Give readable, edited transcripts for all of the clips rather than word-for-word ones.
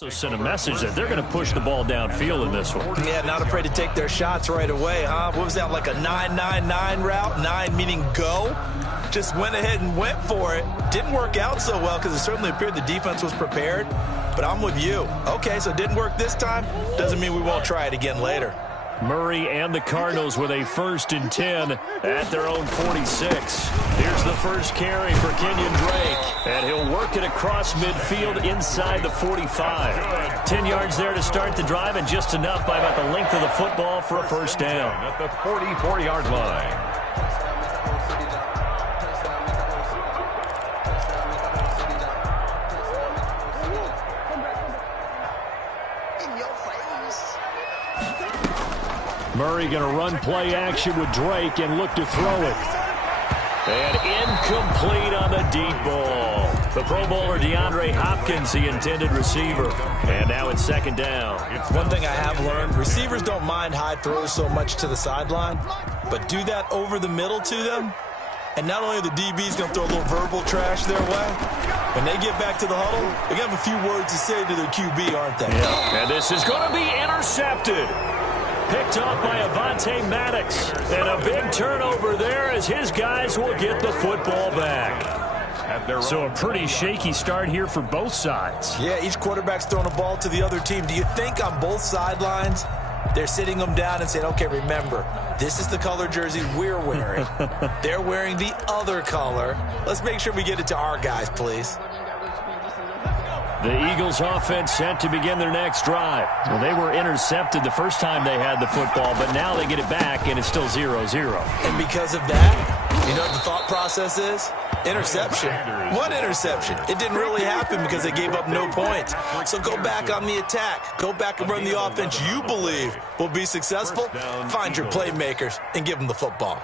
So send a message that they're going to push the ball downfield in this one. Yeah, not afraid to take their shots right away, huh? What was that, like a 9-9-9 route? 9 meaning go? Just went ahead and went for it. Didn't work out so well because it certainly appeared the defense was prepared. But I'm with you. Okay, so it didn't work this time. Doesn't mean we won't try it again later. Murray and the Cardinals with a 1st and 10 at their own 46. Here's the first carry for Kenyon Drake. And he'll work it across midfield inside the 45. 10 yards there to start the drive, and just enough by about the length of the football for a first down. At the 44-yard line. Murray going to run play action with Drake and look to throw it. And incomplete on the deep ball. The Pro Bowler DeAndre Hopkins, the intended receiver. And now it's 2nd down. One thing I have learned, receivers don't mind high throws so much to the sideline, but do that over the middle to them, and not only are the DBs going to throw a little verbal trash their way, when they get back to the huddle, they're going to have a few words to say to their QB, aren't they? Yeah. And this is going to be intercepted. Picked off by Avonte Maddox. And a big turnover there as his guys will get the football back. So a pretty shaky start here for both sides. Yeah, each quarterback's throwing a ball to the other team. Do you think on both sidelines they're sitting them down and saying, okay, remember, this is the color jersey we're wearing. They're wearing the other color. Let's make sure we get it to our guys, please. The Eagles offense set to begin their next drive. Well, they were intercepted the first time they had the football, but now they get it back, and it's still 0-0. And because of that, you know what the thought process is? Interception. What interception? It didn't really happen because they gave up no points. So go back on the attack. Go back and run the offense you believe will be successful. Find your playmakers and give them the football.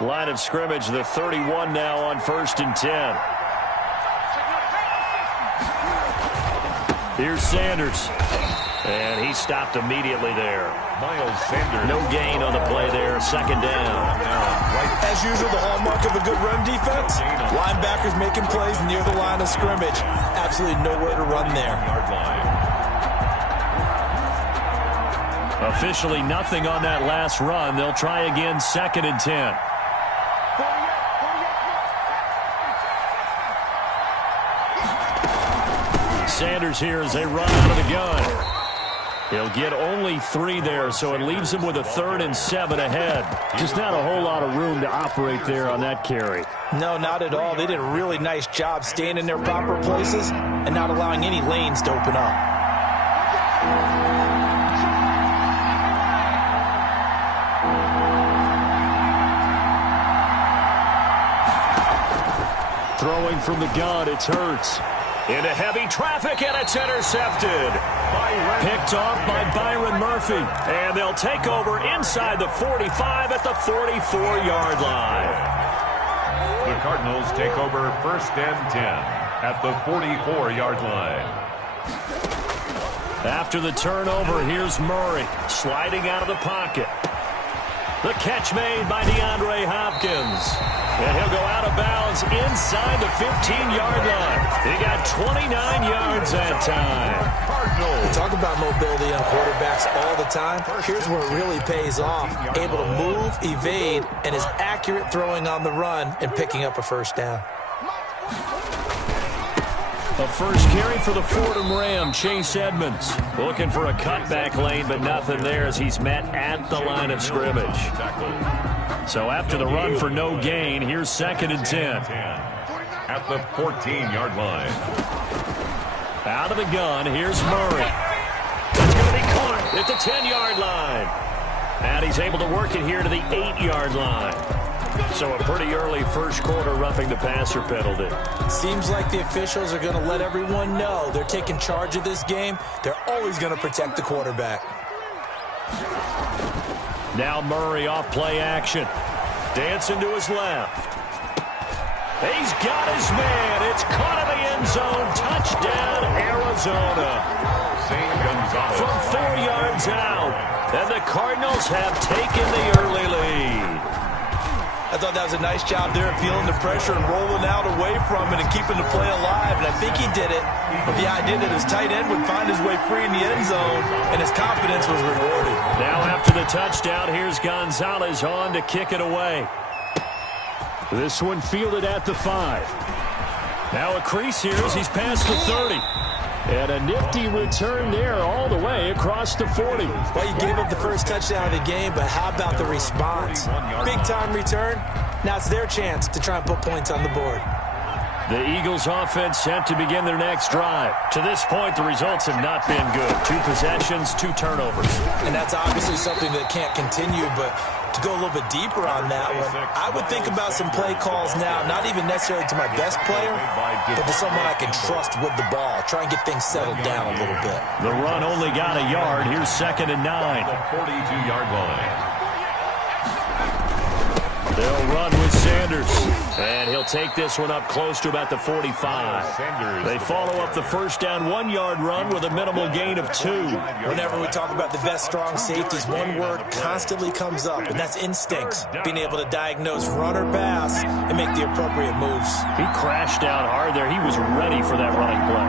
Line of scrimmage, the 31 now on 1st and 10. Here's Sanders. And he stopped immediately there. Miles Sanders. No gain on the play there. 2nd down. As usual, the hallmark of a good run defense, linebackers making plays near the line of scrimmage. Absolutely nowhere to run there. Officially nothing on that last run. They'll try again, 2nd and 10. Sanders here as they run out of the gun. He'll get only 3 there, so it leaves him with a 3rd and 7 ahead. Just not a whole lot of room to operate there on that carry. No, not at all. They did a really nice job staying in their proper places and not allowing any lanes to open up. Throwing from the gun, it's Hurts. Into heavy traffic, and it's intercepted. Picked off by Byron Murphy. And they'll take over inside the 45 at the 44-yard line. The Cardinals take over 1st and 10 at the 44-yard line. After the turnover, here's Murray sliding out of the pocket. The catch made by DeAndre Hopkins. And he'll go out of bounds inside the 15-yard line. He got 29 yards that time. We talk about mobility on quarterbacks all the time. Here's where it really pays off. Able to move, evade, and is accurate throwing on the run and picking up a 1st down. A first carry for the Fordham Ram, Chase Edmonds. Looking for a cutback lane, but nothing there as he's met at the line of scrimmage. So after the run for no gain, here's 2nd and 10. At the 14-yard line. Out of the gun, here's Murray. That's going to be caught at the 10-yard line. And he's able to work it here to the 8-yard line. So a pretty early first quarter roughing the passer penalty. Seems like the officials are going to let everyone know they're taking charge of this game. They're always going to protect the quarterback. Now Murray off play action. Dancing to his left. He's got his man. It's caught in the end zone. Touchdown, Arizona. From 4 yards out. And the Cardinals have taken the early lead. I thought that was a nice job there, feeling the pressure and rolling out away from it and keeping the play alive. And I think he did it with the idea that his tight end would find his way free in the end zone, and his confidence was rewarded. Now after the touchdown, here's Gonzalez on to kick it away. This one fielded at the 5. Now a crease here as he's past the 30. And a nifty return there all the way across the 40. Well, you gave up the first touchdown of the game, but how about the response? Big-time return. Now it's their chance to try and put points on the board. The Eagles offense set to begin their next drive. To this point, the results have not been good. 2 possessions, 2 turnovers. And that's obviously something that can't continue, but to go a little bit deeper on that one, I would think about some play calls now, not even necessarily to my best player, but to someone I can trust with the ball. Try and get things settled down a little bit. The run only got a yard. Here's 2nd and 9. The 42-yard line. They'll run with Sanders. And he'll take this one up close to about the 45. They follow up the first down 1-yard run with a minimal gain of 2. Whenever we talk about the best strong safeties, one word constantly comes up, and that's instincts. Being able to diagnose run or pass and make the appropriate moves. He crashed down hard there. He was ready for that running play.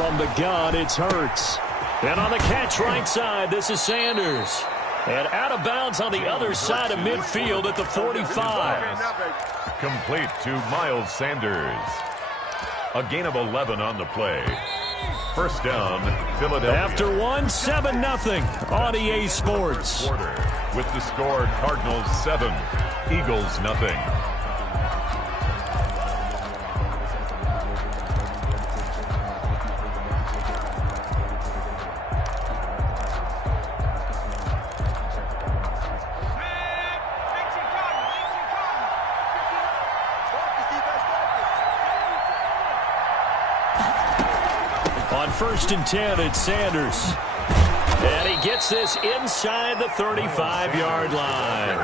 From the gun, it's Hurts. And on the catch right side, this is Sanders. And out of bounds on the other side of midfield at the 45. Complete to Miles Sanders. A gain of 11 on the play. First down, Philadelphia. After 7-0 on EA Sports. With the score, Cardinals 7, Eagles 0. On 1st and 10, it's Sanders. And he gets this inside the 35-yard line.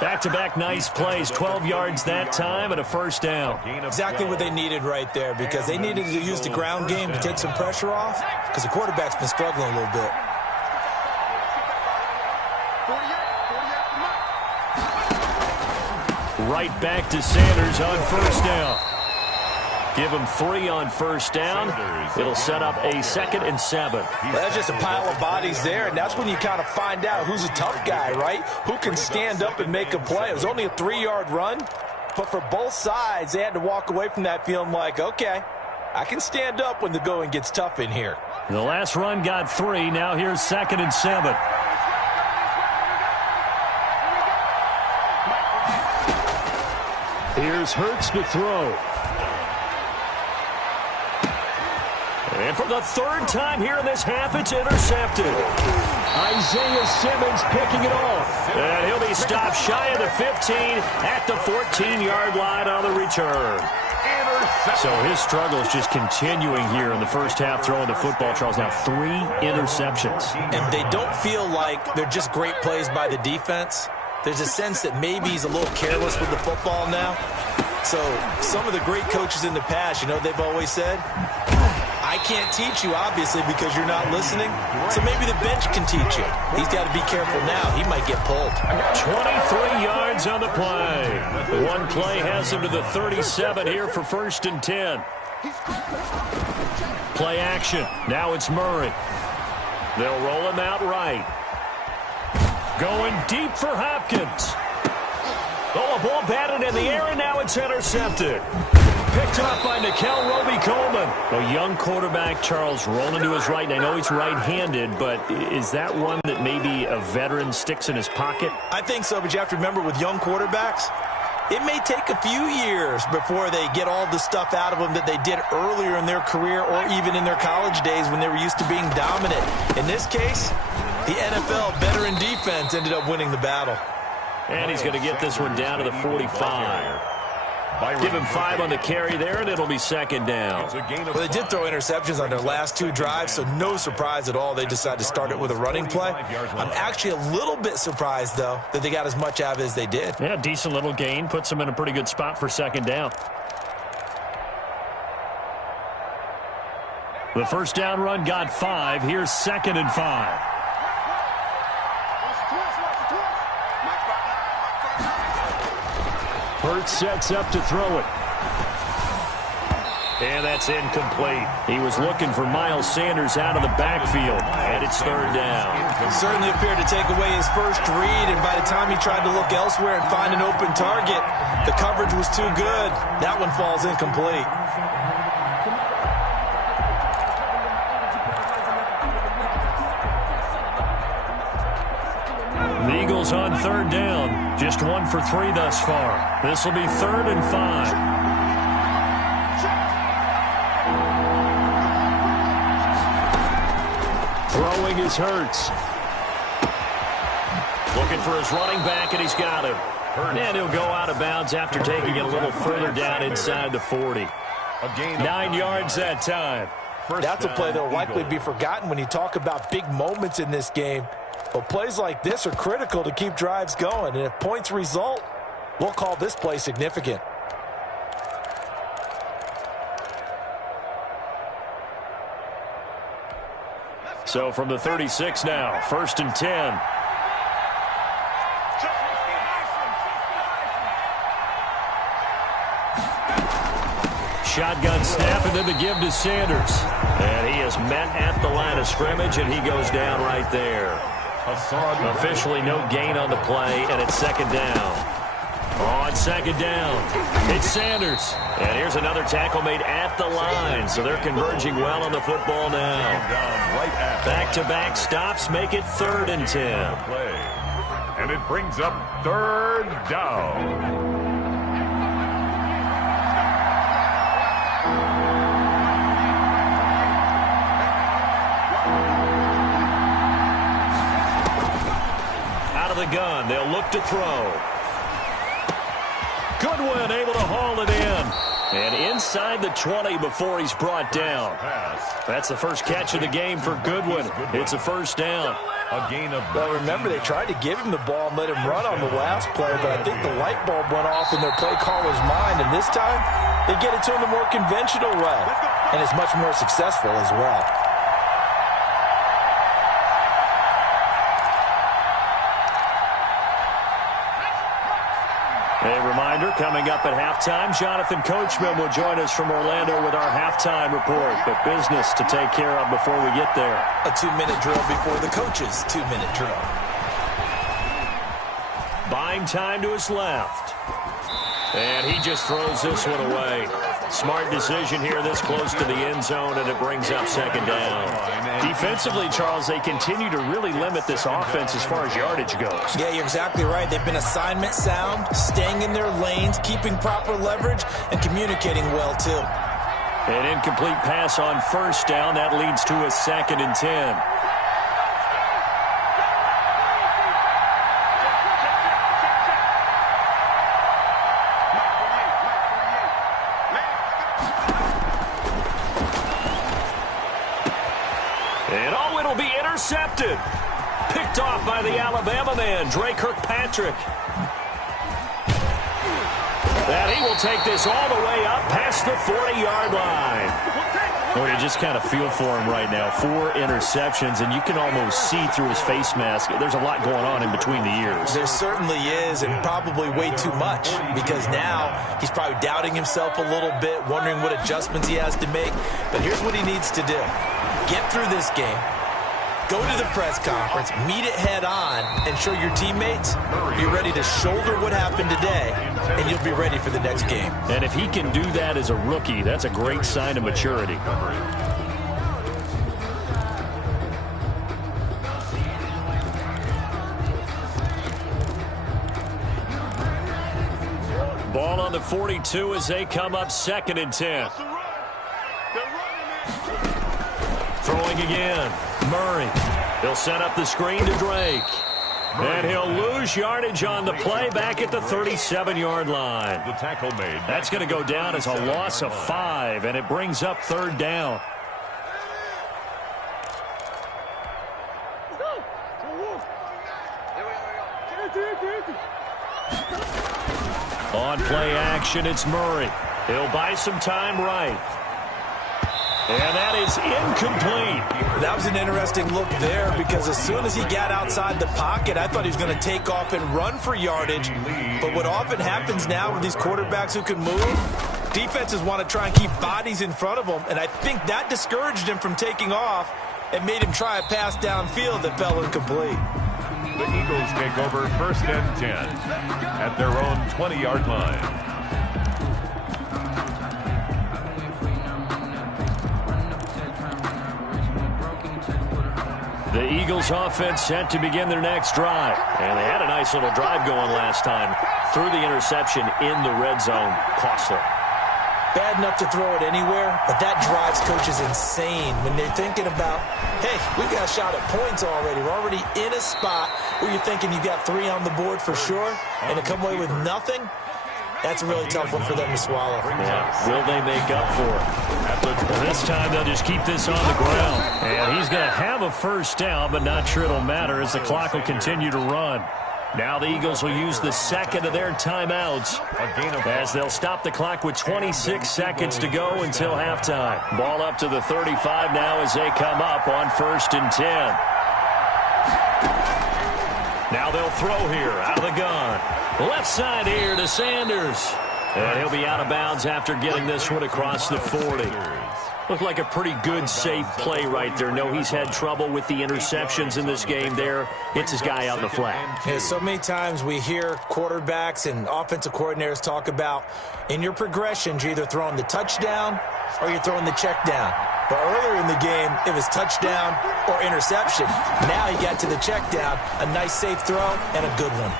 Back-to-back nice plays, 12 yards that time and a first down. Exactly what they needed right there, because they needed to use the ground game to take some pressure off, because the quarterback's been struggling a little bit. Right back to Sanders on first down. Give him 3 on first down. It'll set up a 2nd and 7. Well, that's just a pile of bodies there, and that's when you kind of find out who's a tough guy, right? Who can stand up and make a play. It was only a 3-yard run, but for both sides, they had to walk away from that feeling like, okay, I can stand up when the going gets tough in here. The last run got 3. Now here's 2nd and 7. Here's Hurts to throw. And for the 3rd time here in this half, it's intercepted. Isaiah Simmons picking it off. And he'll be stopped shy of the 15 at the 14-yard line on the return. So his struggle is just continuing here in the first half, throwing the football, Charles. Now 3 interceptions. And they don't feel like they're just great plays by the defense. There's a sense that maybe he's a little careless with the football now. So some of the great coaches in the past, you know, they've always said, I can't teach you, obviously, because you're not listening. So maybe the bench can teach you. He's got to be careful now. He might get pulled. 23 yards on the play. One play has him to the 37 here for 1st and 10. Play action. Now it's Murray. They'll roll him out right. Going deep for Hopkins. Oh, a ball batted in the air, and now it's intercepted. Picked up by Nickel Roby-Coleman. A young quarterback, Charles, rolling to his right. And I know he's right-handed, but is that one that maybe a veteran sticks in his pocket? I think so, but you have to remember with young quarterbacks, it may take a few years before they get all the stuff out of them that they did earlier in their career or even in their college days when they were used to being dominant. In this case, the NFL veteran defense ended up winning the battle. And he's going to get this one down to the 45. Give him 5 on the carry there, and it'll be 2nd down. Well, they did throw interceptions on their last 2 drives, so no surprise at all they decided to start it with a running play. I'm actually a little bit surprised, though, that they got as much out of it as they did. Yeah, decent little gain. Puts them in a pretty good spot for 2nd down. The first down run got 5. Here's 2nd and 5. Hurts sets up to throw it. And that's incomplete. He was looking for Miles Sanders out of the backfield, and it's third down. He certainly appeared to take away his first read, and by the time he tried to look elsewhere and find an open target, the coverage was too good. That one falls incomplete. The Eagles on third down. Just 1 for 3 thus far. This will be 3rd and 5. Throwing is Hurts. Looking for his running back, and he's got him. And he'll go out of bounds after taking it a little further down inside the 40. 9 yards that time. That's a play that will likely be forgotten when you talk about big moments in this game. But plays like this are critical to keep drives going. And if points result, we'll call this play significant. So from the 36 now, 1st and 10. Shotgun snap, and then the give to Sanders. And he is met at the line of scrimmage, and he goes down right there. Officially no gain on the play, and it's 2nd down. On 2nd down, it's Sanders. And here's another tackle made at the line, so they're converging well on the football now. Back-to-back stops make it 3rd and 10. And it brings up 3rd down. The gun. They'll look to throw. Goodwin able to haul it in. And inside the 20 before he's brought down. That's the first catch of the game for Goodwin. It's a 1st down. Well, remember, they tried to give him the ball and let him run on the last play, but I think the light bulb went off in their play caller's mind, and this time they get it to him the more conventional way, and it's much more successful as well. A reminder, coming up at halftime, Jonathan Coachman will join us from Orlando with our halftime report. But business to take care of before we get there. A 2-minute drill before the coach's 2-minute drill. Buying time to his left. And he just throws this one away. Smart decision here this close to the end zone, and it brings up 2nd down. Defensively, Charles, they continue to really limit this offense as far as yardage goes. Yeah, you're exactly right. They've been assignment sound, staying in their lanes, keeping proper leverage, and communicating well, too. An incomplete pass on 1st down. That leads to a 2nd and 10. Intercepted. Picked off by the Alabama man, Dre Kirkpatrick. And he will take this all the way up past the 40-yard line. Well, you just kind of feel for him right now. 4 interceptions, and you can almost see through his face mask. There's a lot going on in between the ears. There certainly is, and probably way too much, because now he's probably doubting himself a little bit, wondering what adjustments he has to make. But here's what he needs to do. Get through this game. Go to the press conference, meet it head on, and show your teammates you're ready to shoulder what happened today, and you'll be ready for the next game. And if he can do that as a rookie, that's a great sign of maturity. Ball on the 42 as they come up 2nd and 10. Throwing again. Murray. He'll set up the screen to Drake. And he'll lose yardage on the play back at the 37-yard line. The tackle made. That's going to go down as a loss of 5, and it brings up 3rd down. On play action, it's Murray. He'll buy some time right. And that is incomplete. That was an interesting look there because as soon as he got outside the pocket, I thought he was going to take off and run for yardage. But what often happens now with these quarterbacks who can move, defenses want to try and keep bodies in front of them, and I think that discouraged him from taking off and made him try a pass downfield that fell incomplete. The Eagles take over 1st and 10 at their own 20-yard line. The Eagles offense set to begin their next drive. And they had a nice little drive going last time. Threw the interception in the red zone. Costly. Bad enough to throw it anywhere, but that drives coaches insane when they're thinking about, hey, we got a shot at points already. We're already in a spot where you're thinking you got 3 on the board for sure, and to come away with nothing, that's a really tough one for them to swallow. Yeah. Will they make up for it? This time they'll just keep this on the ground. And he's going to have a first down, but not sure it'll matter as the clock will continue to run. Now the Eagles will use the second of their timeouts as they'll stop the clock with 26 seconds to go until halftime. Ball up to the 35 now as they come up on 1st and 10. Now they'll throw here out of the gun. Left side here to Sanders. And he'll be out of bounds after getting this one across the 40. Looked like a pretty good, safe play right there. No, he's had trouble with the interceptions in this game there. Hits his guy out in the flat. Yeah, so many times we hear quarterbacks and offensive coordinators talk about in your progressions, you're either throwing the touchdown or you're throwing the check down. But earlier in the game, it was touchdown or interception. Now he got to the check down, a nice safe throw, and a good one.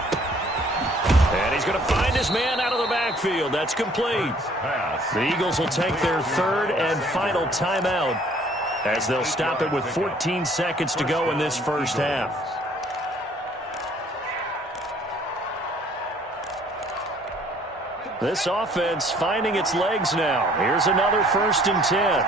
And he's going to find his man out of the backfield. That's complete. The Eagles will take their 3rd and final timeout as they'll stop it with 14 seconds to go in this first half. This offense finding its legs now. Here's another 1st and 10.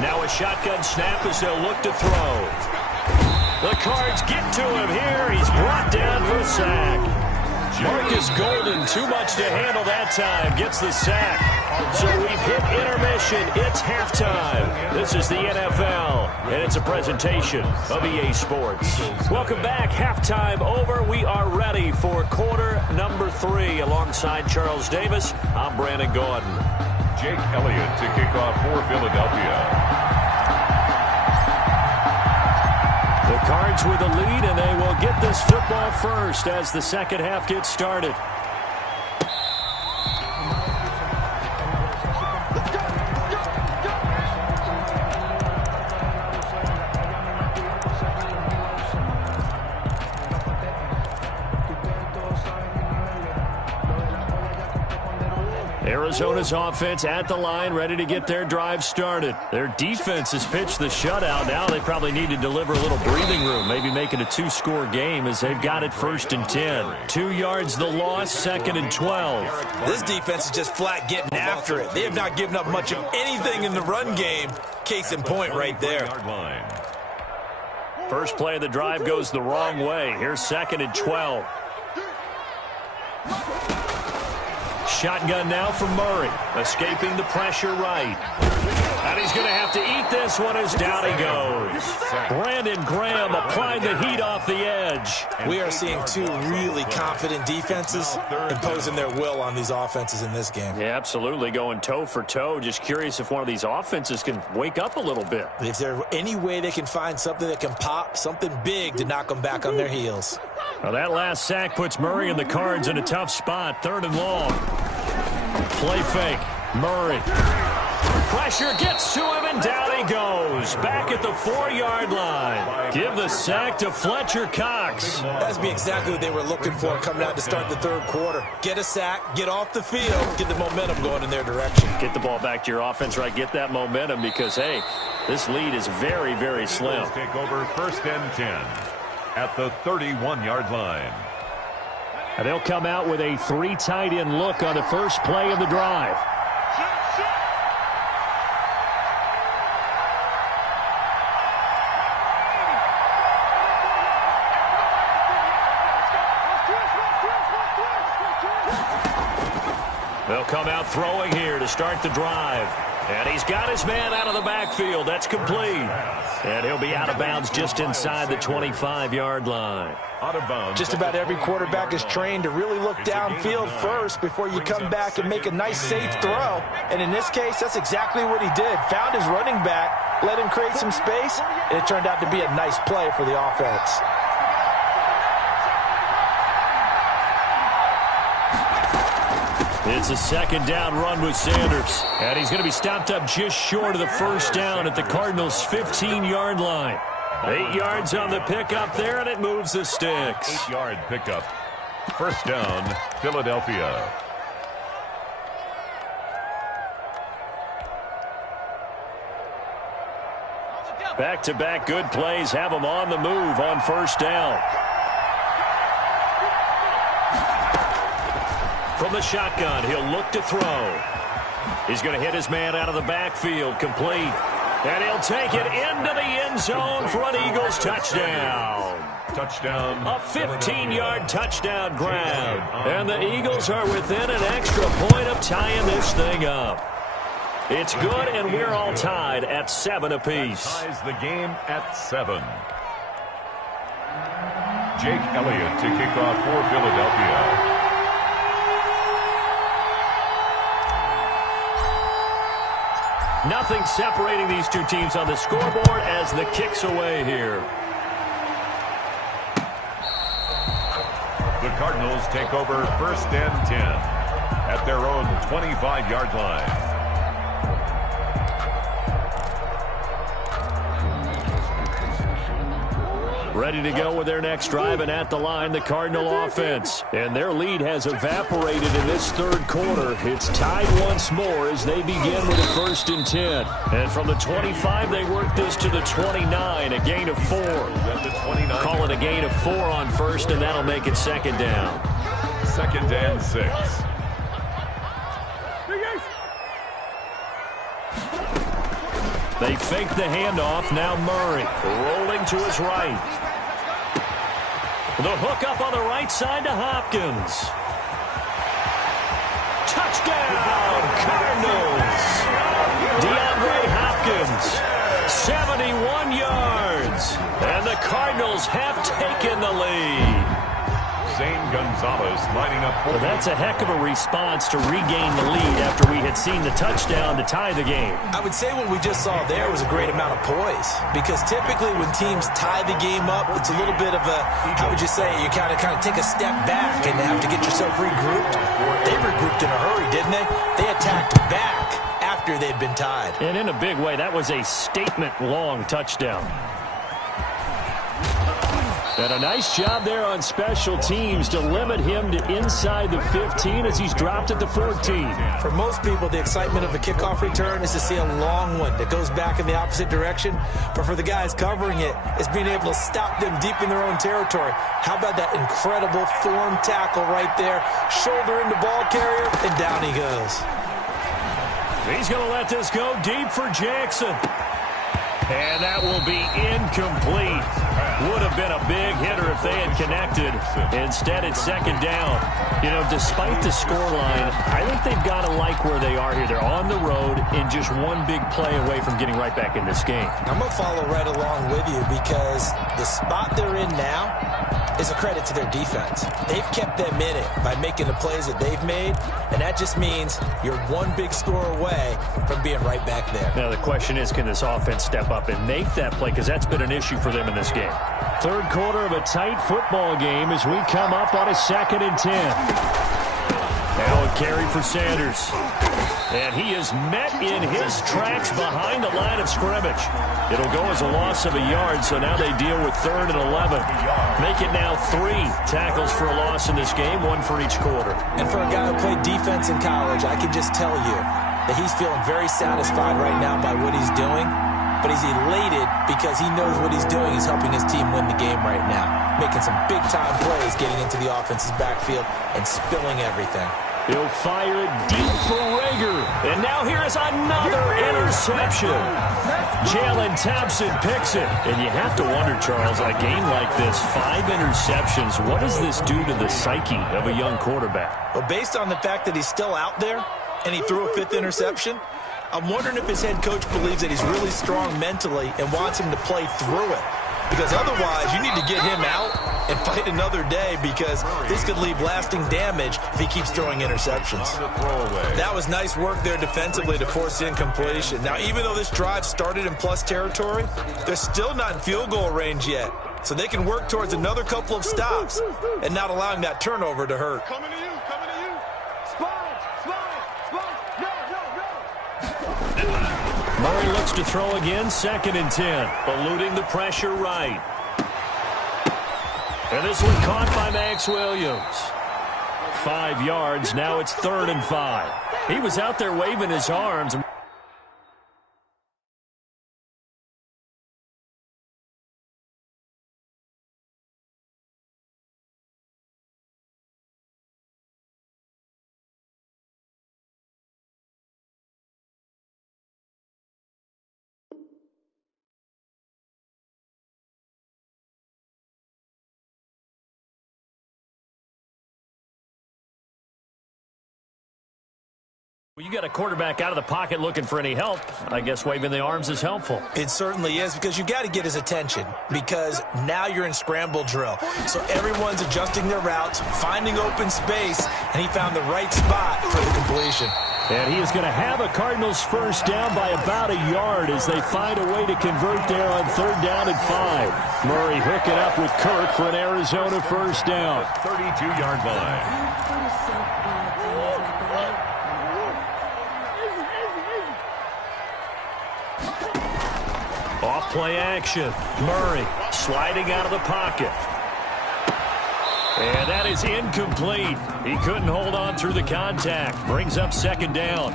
Now a shotgun snap as they'll look to throw. The Cards get to him here. He's brought down for a sack. Marcus Golden, too much to handle that time, gets the sack. So we've hit intermission. It's halftime. This is the NFL, and it's a presentation of EA Sports. Welcome back. Halftime over. We are ready for quarter number 3. Alongside Charles Davis, I'm Brandon Gordon. Jake Elliott to kick off for Philadelphia. The Cards with a lead, and they will get this football first as the second half gets started. Arizona's offense at the line, ready to get their drive started. Their defense has pitched the shutout. Now they probably need to deliver a little breathing room, maybe make it a 2-score game as they've got it 1st and 10. 2 yards the loss, 2nd and 12. This defense is just flat getting after it. They have not given up much of anything in the run game. Case in point right there. First play of the drive goes the wrong way. Here's 2nd and 12. Shotgun now from Murray, escaping the pressure right. And he's going to have to eat this one as down he goes. Brandon Graham applied the heat off the edge. We are seeing 2 really confident defenses imposing their will on these offenses in this game. Yeah, absolutely, going toe for toe. Just curious if one of these offenses can wake up a little bit. If there's any way they can find something that can pop, something big to knock them back on their heels. Well, that last sack puts Murray and the Cards in a tough spot. 3rd and long. Play fake. Murray. Pressure gets to him, and down he goes. Back at the 4-yard line. Give the sack to Fletcher Cox. That'd be exactly what they were looking for coming out to start the 3rd quarter. Get a sack, get off the field, get the momentum going in their direction. Get the ball back to your offense, right? Get that momentum because, hey, this lead is very, very slim. Take over 1st and 10 at the 31-yard line. And they'll come out with a 3 tight end look on the first play of the drive. come out throwing here to start the drive. And he's got his man out of the backfield. That's complete. And he'll be out of bounds just inside the 25-yard line. Out of bounds. Just about every quarterback is trained to really look downfield first before you come back and make a nice, safe throw. And in this case, that's exactly what he did. Found his running back, let him create some space, and it turned out to be a nice play for the offense. It's a second down run with Sanders. And he's going to be stopped up just short of the first down at the Cardinals' 15-yard line. 8 yards on the pickup there, and it moves the sticks. 8-yard pickup. First down, Philadelphia. Back-to-back good plays have him on the move on first down. From the shotgun, he'll look to throw. He's going to hit his man out of the backfield, complete. And he'll take it into the end zone for an Eagles touchdown. Touchdown. A 15-yard touchdown grab. And the Eagles are within an extra point of tying this thing up. It's good, and we're all tied at 7 apiece. That ties the game at 7. Jake Elliott to kick off for Philadelphia. Nothing separating these two teams on the scoreboard as the kick's away here. The Cardinals take over first and 10 at their own 25-yard line. Ready to go with their next drive, and at the line, the Cardinal offense. And their lead has evaporated in this third quarter. It's tied once more as they begin with a first and 10. And from the 25, they work this to the 29, a gain of 4. Call it a gain of 4 on first, and that'll make it second down. Second and 6. They fake the handoff. Now Murray rolling to his right. The hook up on the right side to Hopkins. Touchdown, Cardinals. DeAndre Hopkins, 71 yards. And the Cardinals have taken the lead. Zane Gonzalez lining up for. Well, that's a heck of a response to regain the lead after we had seen the touchdown to tie the game. I would say what we just saw there was a great amount of poise, because typically when teams tie the game up, it's a little bit of a, how would you say, you kind of take a step back and have to get yourself regrouped. They regrouped in a hurry, didn't they? They attacked back after they'd been tied. And in a big way, that was a statement-long touchdown. And a nice job there on special teams to limit him to inside the 15 as he's dropped at the 14. For most people, the excitement of a kickoff return is to see a long one that goes back in the opposite direction. But for the guys covering it, it's being able to stop them deep in their own territory. How about that incredible form tackle right there? Shoulder into ball carrier, and down he goes. He's going to let this go deep for Jackson. And that will be incomplete. Would have been a big hitter if they had connected. Instead, it's second down. You know, despite the scoreline, I think they've got to like where they are here. They're on the road and just one big play away from getting right back in this game. I'm going to follow right along with you, because the spot they're in now is a credit to their defense. They've kept them in it by making the plays that they've made, and that just means you're one big score away from being right back there. Now, the question is, can this offense step up and make that play? Because that's been an issue for them in this game. Third quarter of a tight football game as we come up on a second and 10. Now a carry for Sanders. And he is met in his tracks behind the line of scrimmage. It'll go as a loss of a yard, so now they deal with 3rd and 11. Make it now 3 tackles for a loss in this game, 1 for each quarter. And for a guy who played defense in college, I can just tell you that he's feeling very satisfied right now by what he's doing. But he's elated because he knows what he's doing is helping his team win the game right now. Making some big-time plays, getting into the offense's backfield and spilling everything. He'll fire it deep for Rager. And now here is another interception. Jalen Thompson picks it. And you have to wonder, Charles, a game like this, 5 interceptions, what does this do to the psyche of a young quarterback? Well, based on the fact that he's still out there and he threw a 5th interception, I'm wondering if his head coach believes that he's really strong mentally and wants him to play through it. Because otherwise, you need to get him out and fight another day, because this could leave lasting damage if he keeps throwing interceptions. That was nice work there defensively to force the incompletion. Now, even though this drive started in plus territory, they're still not in field goal range yet. So they can work towards another couple of stops and not allowing that turnover to hurt. Coming to you, coming to you. Spot, no. Murray looks to throw again, 2nd and 10. Eluding the pressure right. And this one caught by Max Williams. 5 yards, now it's 3rd and 5. He was out there waving his arms. Well, you got a quarterback out of the pocket looking for any help. I guess waving the arms is helpful. It certainly is, because you got to get his attention, because now you're in scramble drill. So everyone's adjusting their routes, finding open space, and he found the right spot for the completion. And he is going to have a Cardinals first down by about a yard as they find a way to convert there on 3rd down and 5. Murray hooking up with Kirk for an Arizona first down. 32-yard line. Off play action. Murray sliding out of the pocket. And that is incomplete. He couldn't hold on through the contact. Brings up 2nd down.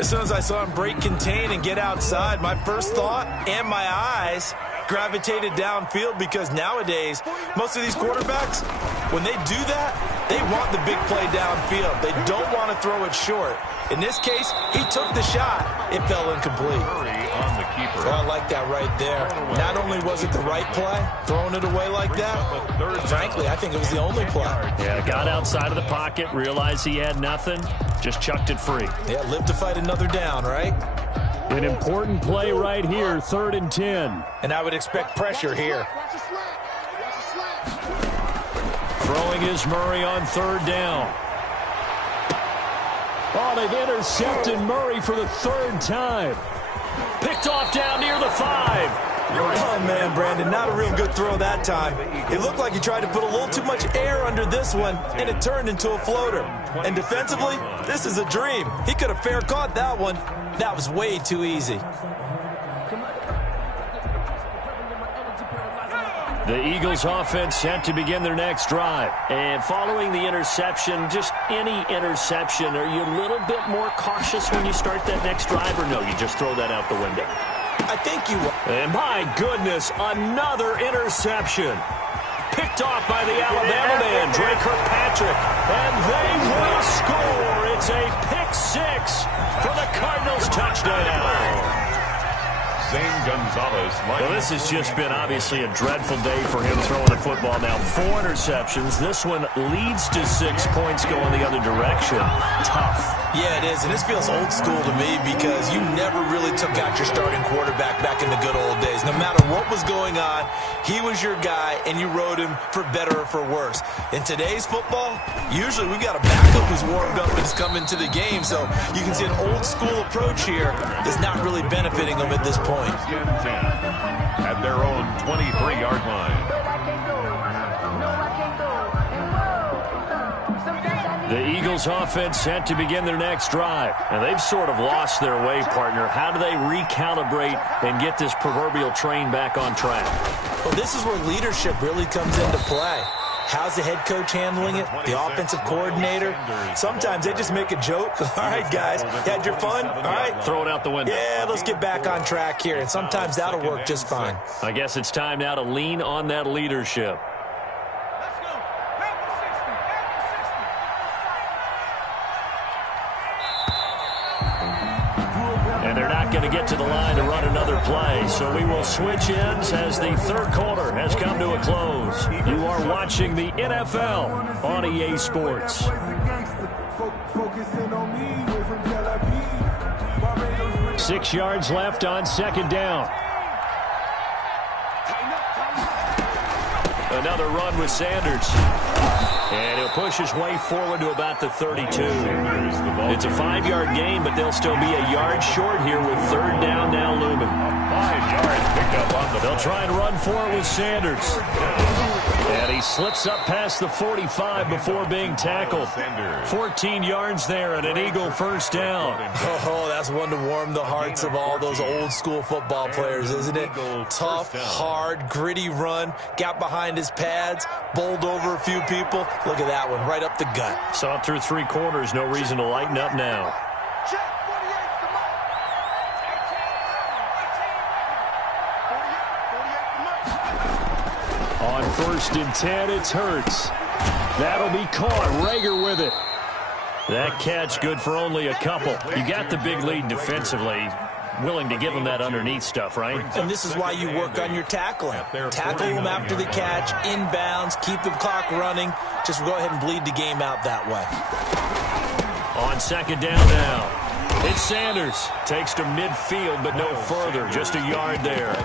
As soon as I saw him break contain and get outside, my first thought and my eyes gravitated downfield, because nowadays, most of these quarterbacks, when they do that, they want the big play downfield. They don't want to throw it short. In this case, he took the shot. It fell incomplete. On the keeper. So I like that right there. Not only was it the right play, throwing it away like that, frankly, I think it was the only play. Yeah, got outside of the pocket, realized he had nothing, just chucked it free. Yeah, live to fight another down, right? An important play right here, 3rd and 10. And I would expect pressure here. Throwing is Murray on 3rd down. Oh, they've intercepted Murray for the 3rd time. Picked off down near the 5. Oh, man, Brandon, not a real good throw that time. It looked like he tried to put a little too much air under this one, and it turned into a floater. And defensively, this is a dream. He could have fair caught that one. That was way too easy. The Eagles offense set to begin their next drive. And following the interception, just any interception, are you a little bit more cautious when you start that next drive, or no, you just throw that out the window? I think you will. And my goodness, another interception. Picked off by the Alabama man, Dre Kirkpatrick. And they will score. It's a pick 6 for the Cardinals touchdown. Zane Gonzalez. Well, this has just been obviously a dreadful day for him throwing the football. Now 4 interceptions. This one leads to 6 points going the other direction. Tough. Yeah, it is, and this feels old school to me, because you never really took out your starting quarterback back in the good old days. No matter what was going on, he was your guy, and you rode him for better or for worse. In today's football, usually we've got a backup who's warmed up and is coming to the game, so you can see an old school approach here that's not really benefiting them at this point. At their own 23-yard line. The Eagles offense set to begin their next drive. And they've sort of lost their way, partner. How do they recalibrate and get this proverbial train back on track? Well, this is where leadership really comes into play. How's the head coach handling it? The offensive coordinator? Sometimes they just make a joke. All right, guys, you had your fun? All right. Throw it out the window. Yeah, let's get back on track here. And sometimes that'll work just fine. I guess it's time now to lean on that leadership. And they're not going to get to the line to run another play. So we will switch ends as the third quarter has come to a close. You are watching the NFL on EA Sports. 6 yards left on second down. Another run with Sanders. And he'll push his way forward to about the 32. It's a 5-yard gain, but they'll still be a yard short here with third down now looming. 5 yards picked up on the They'll try and run for it with Sanders. And he slips up past the 45 before being tackled. 14 yards there and an Eagle first down. Oh, that's one to warm the hearts of all those old school football players, isn't it? Tough, hard, gritty run. Got behind his pads, bowled over a few people. Look at that one, right up the gut. Saw it through 3 quarters. No reason to lighten up now. On 1st and 10, it's Hurts. That'll be caught. Rager with it. That catch good for only a couple. You got the big lead defensively. Willing to give them that underneath stuff, right? And this is why you work on your tackling. Tackle them after the catch, inbounds, keep the clock running. Just go ahead and bleed the game out that way. On second down now. It's Sanders. Takes to midfield, but no further. Just a yard there.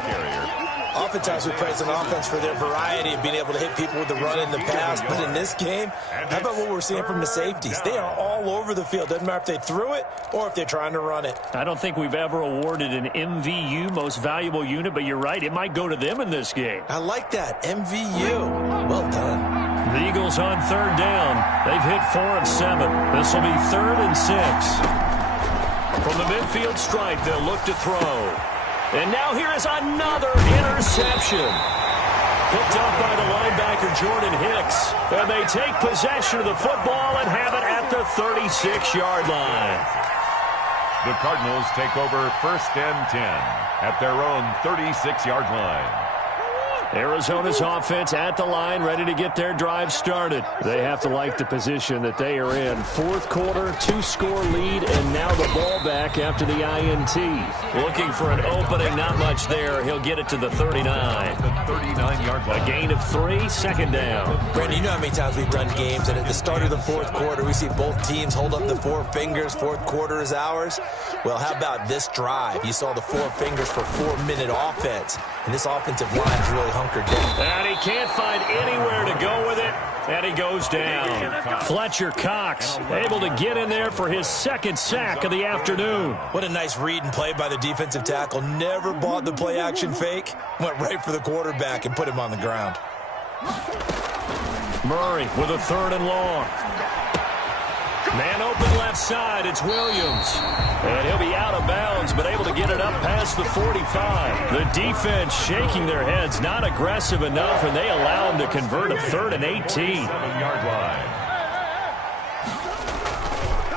Oftentimes we praise an offense for their variety of being able to hit people with the run in the pass. But in this game, how about what we're seeing from the safeties? They are all over the field. Doesn't matter if they threw it or if they're trying to run it. I don't think we've ever awarded an MVU, most valuable unit, but you're right. It might go to them in this game. I like that. MVU. Well done. The Eagles on third down. They've hit 4 of 7. This will be 3rd and 6. From the midfield stripe, they'll look to throw. And now here is another interception. Picked up by the linebacker, Jordan Hicks. And they take possession of the football and have it at the 36-yard line. The Cardinals take over 1st and 10 at their own 36-yard line. Arizona's offense at the line, ready to get their drive started. They have to like the position that they are in. 4th quarter, 2-score lead, and now the ball back after the INT. Looking for an opening, not much there. He'll get it to the 39. The 39-yard line. A gain of 3, second down. Brandon, you know how many times we've done games, and at the start of the 4th quarter, we see both teams hold up the 4 fingers. 4th quarter is ours. Well, how about this drive? You saw the 4 fingers for 4-minute offense, and this offensive line is really hunkered down. And he can't find anywhere to go with it, and he goes down. Fletcher Cox able to get in there for his 2nd sack of the afternoon. What a nice read and play by the defensive tackle. Never bought the play-action fake. Went right for the quarterback and put him on the ground. Murray with a 3rd and long. Man open left side, it's Williams. And he'll be out of bounds, but able to get it up past the 45. The defense shaking their heads, not aggressive enough, and they allow him to convert a 3rd and 18. 7-yard line.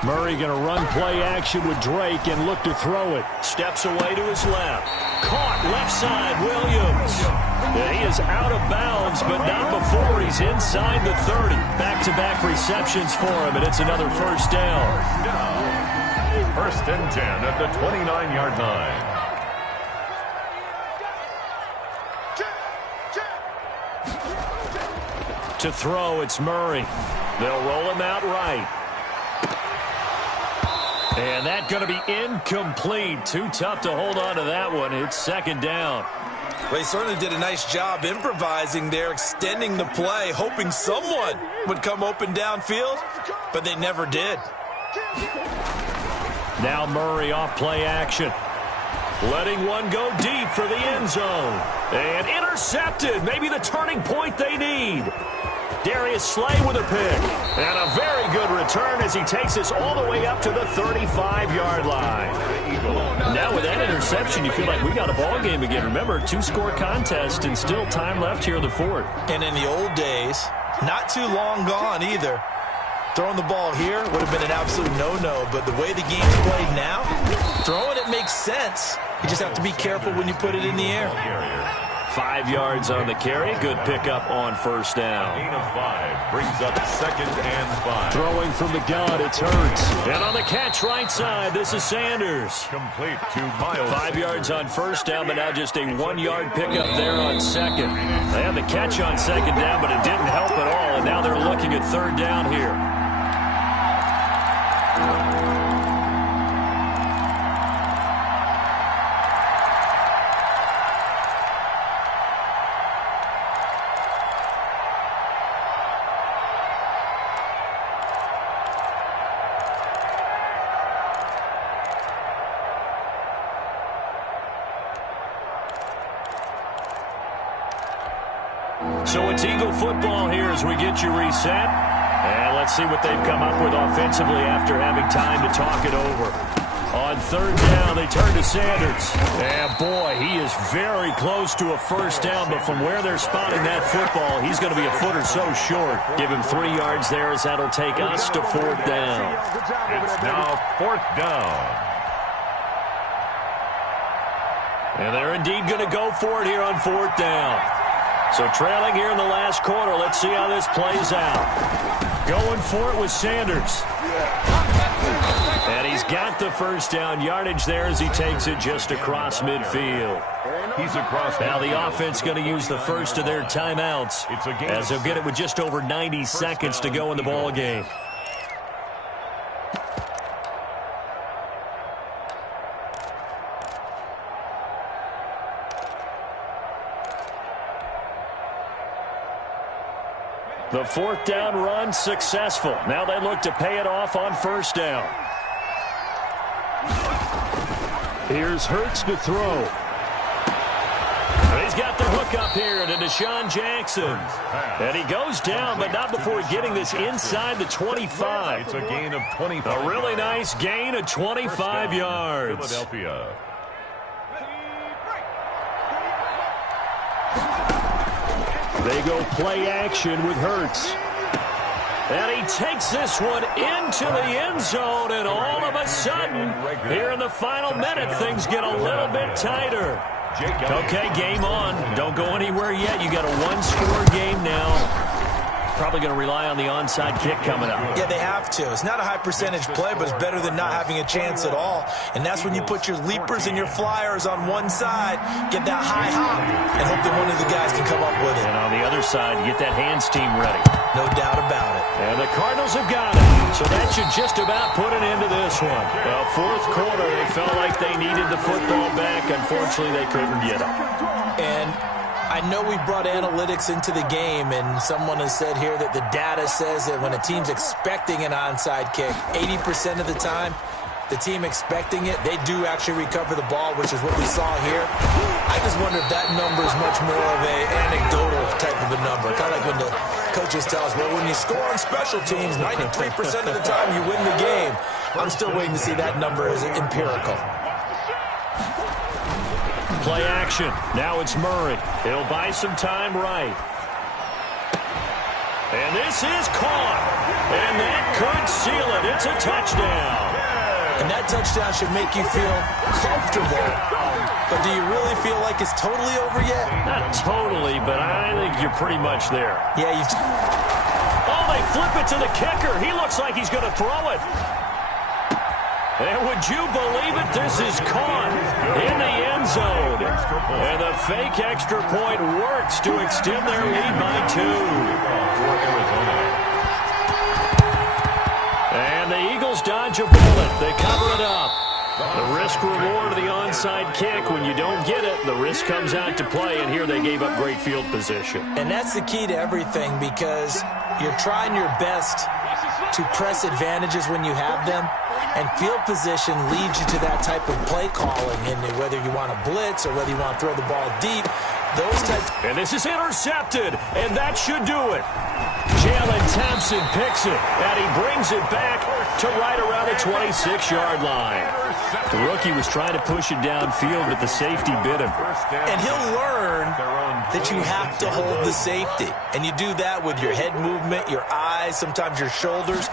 Murray going to run play action with Drake and look to throw it. Steps away to his left. Caught left side, Williams. And he is out of bounds, but not before he's inside the 30. Back-to-back receptions for him, and it's another first down. 1st and 10 at the 29-yard line. To throw, it's Murray. They'll roll him out right. And that's going to be incomplete. Too tough to hold on to that one. It's 2nd down. They certainly did a nice job improvising there, extending the play, hoping someone would come open downfield, but they never did. Now Murray off play action. Letting one go deep for the end zone. And intercepted. Maybe the turning point they need. Darius Slay with a pick. And a very good return as he takes us all the way up to the 35-yard line. Now with that interception, you feel like we got a ball game again. Remember, 2-score contest and still time left here in the 4th. And in the old days, not too long gone either, throwing the ball here would have been an absolute no-no. But the way the game's played now, throwing it makes sense. You just have to be careful when you put it in the air. 5 yards on the carry. Good pickup on first down. Gain of 5 brings up 2nd and 5. Throwing from the gun, it's Hurts. And on the catch right side, this is Sanders. Complete to Miles. 5 yards on first down, but now just a 1-yard pickup there on second. They had the catch on second down, but it didn't help at all, and now they're looking at third down here. So it's Eagle football here as we get you reset. And let's see what they've come up with offensively after having time to talk it over. On third down, they turn to Sanders. And boy, he is very close to a first down, but from where they're spotting that football, he's going to be a foot or so short. Give him 3 yards there as that'll take us to fourth down. It's now 4th down. And they're indeed going to go for it here on fourth down. So trailing here in the last quarter. Let's see how this plays out. Going for it with Sanders. And he's got the first down yardage there as he takes it just across midfield. He's across. Now the offense going to use the first of their timeouts as they'll get it with just over 90 seconds to go in the ball game. The fourth down run successful. Now they look to pay it off on first down. Here's Hurts to throw. He's got the hook up here to Deshaun Jackson. And he goes down, but not before getting this inside the 25. It's a gain of 25. A really nice gain of 25 yards. Philadelphia. They go play action with Hurts. And he takes this one into the end zone, and all of a sudden, here in the final minute, things get a little bit tighter. Okay, game on. Don't go anywhere yet. You got a one-score game now. Probably going to rely on the onside kick coming up. Yeah, they have to. It's not a high percentage play, but it's better than not having a chance at all. And that's when you put your leapers and your flyers on one side, get that high hop, and hope that one of the guys can come up with it. And on the other side, get that hands team ready. No doubt about it. And the Cardinals have got it. So that should just about put an end to this one. Well, fourth quarter, they felt like they needed the football back. Unfortunately, they couldn't get it. And I know we brought analytics into the game, and someone has said here that the data says that when a team's expecting an onside kick, 80% of the time, the team expecting it, they do actually recover the ball, which is what we saw here. I just wonder if that number is much more of an anecdotal type of a number. Kind of like when the coaches tell us, well, when you score on special teams, 93% of the time you win the game. I'm still waiting to see that number as empirical. Play action. Now it's Murray. He'll buy some time right. And this is caught. And that could seal it. It's a touchdown. And that touchdown should make you feel comfortable. But do you really feel like it's totally over yet? Not totally, but I think you're pretty much there. Yeah, Oh, they flip it to the kicker. He looks like he's going to throw it. And would you believe it? This is caught in the end zone. And the fake extra point works to extend their lead by 2. And the Eagles dodge a bullet. They cover it up. The risk reward of the onside kick. When you don't get it, the risk comes out to play. And here they gave up great field position. And that's the key to everything, because you're trying your best to press advantages when you have them. And field position leads you to that type of play calling, and whether you want to blitz or whether you want to throw the ball deep, those types. And this is intercepted, and that should do it. Jalen Thompson picks it, and he brings it back to right around the 26-yard line. The rookie was trying to push it downfield, but the safety bit him. And he'll learn that you have to hold the safety. And you do that with your head movement, your eyes, sometimes your shoulders.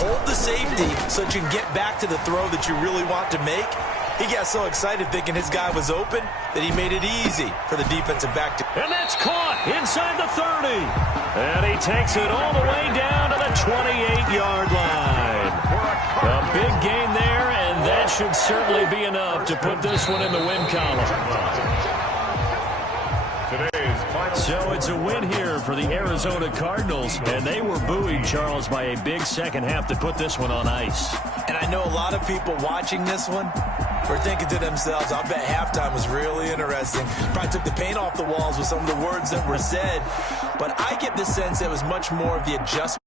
Hold the safety so that you can get back to the throw that you really want to make. He got so excited thinking his guy was open that he made it easy for the defensive back to... And that's caught inside the 30. And he takes it all the way down to the 28-yard line. A big gain there, and that should certainly be enough to put this one in the win column. So it's a win here for the Arizona Cardinals, and they were buoyed, Charles, by a big second half to put this one on ice. And I know a lot of people watching this one were thinking to themselves, I bet halftime was really interesting. Probably took the paint off the walls with some of the words that were said. But I get the sense it was much more of the adjustment.